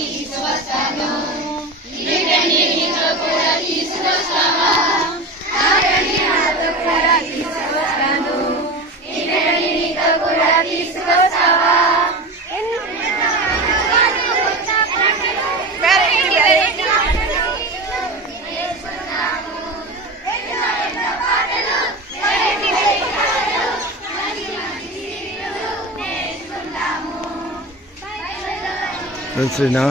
తీసుకొస్తాను వీటన్ని నీతో కూడా తీసుకొస్తావా ఆగని నాతో కూడా తీసుకొస్తాను వీటన్ని నీతో కూడా తీసుకొస్తావా తెలుసునా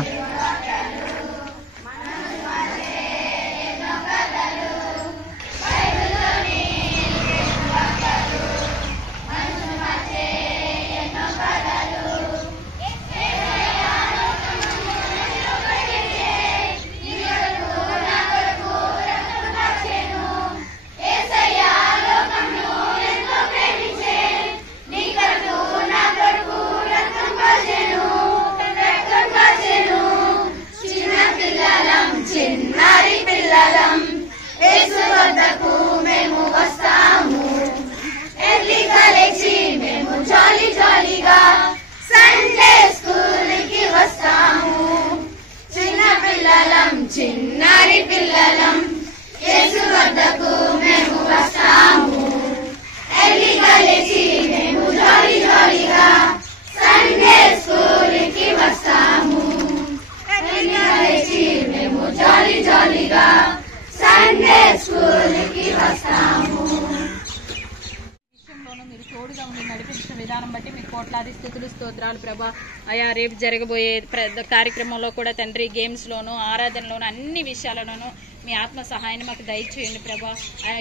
చిన్నారి పిల్లలం యేసు వద్దకు మేము వస్తాము ఎర్లీగా లేచి మేము జాలీ జాలీగా సండే స్కూల్ కి వస్తాము చిన్న పిల్లలం చిన్నారి పిల్లలం యేసు వద్దకు మేము వస్తాము ఎర్లీగా లేచి మేము జాలీ జాలీగా సండే స్కూల్ కి వస్తాము మేము జాలీ జాలీగా సండే స్కూల్ కి వస్తాము. విషయంలోనూ మీరు తోడుగా ఉండి నడిపించిన విధానం బట్టి మీకు కోట్లాది స్తుతులు స్తోత్రాలు ప్రభా. అయా రేపు జరగబోయే కార్యక్రమంలో కూడా తండ్రి గేమ్స్ లోను ఆరాధనలోను అన్ని విషయాలలోనూ మీ ఆత్మ సహాయాన్ని మాకు దయచేయండి ప్రభా.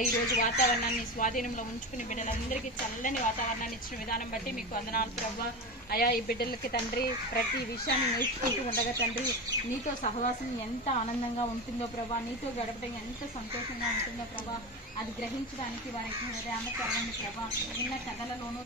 ఈరోజు వాతావరణాన్ని స్వాధీనంలో ఉంచుకుని బిడ్డలందరికీ చల్లని వాతావరణాన్ని ఇచ్చిన విధానం బట్టి మీకు వందనాలు ప్రభా. అయా ఈ బిడ్డలకి తండ్రి ప్రతి విషయాన్ని నేర్చుకుంటూ ఉండగా తండ్రి నీతో సహవాసం ఎంత ఆనందంగా ఉంటుందో ప్రభా, నీతో గడపడం ఎంత సంతోషంగా ఉంటుందో ప్రభా, అది గ్రహించడానికి వారికి హృదయాన్ని ప్రభా. విన్న కథలలోనూ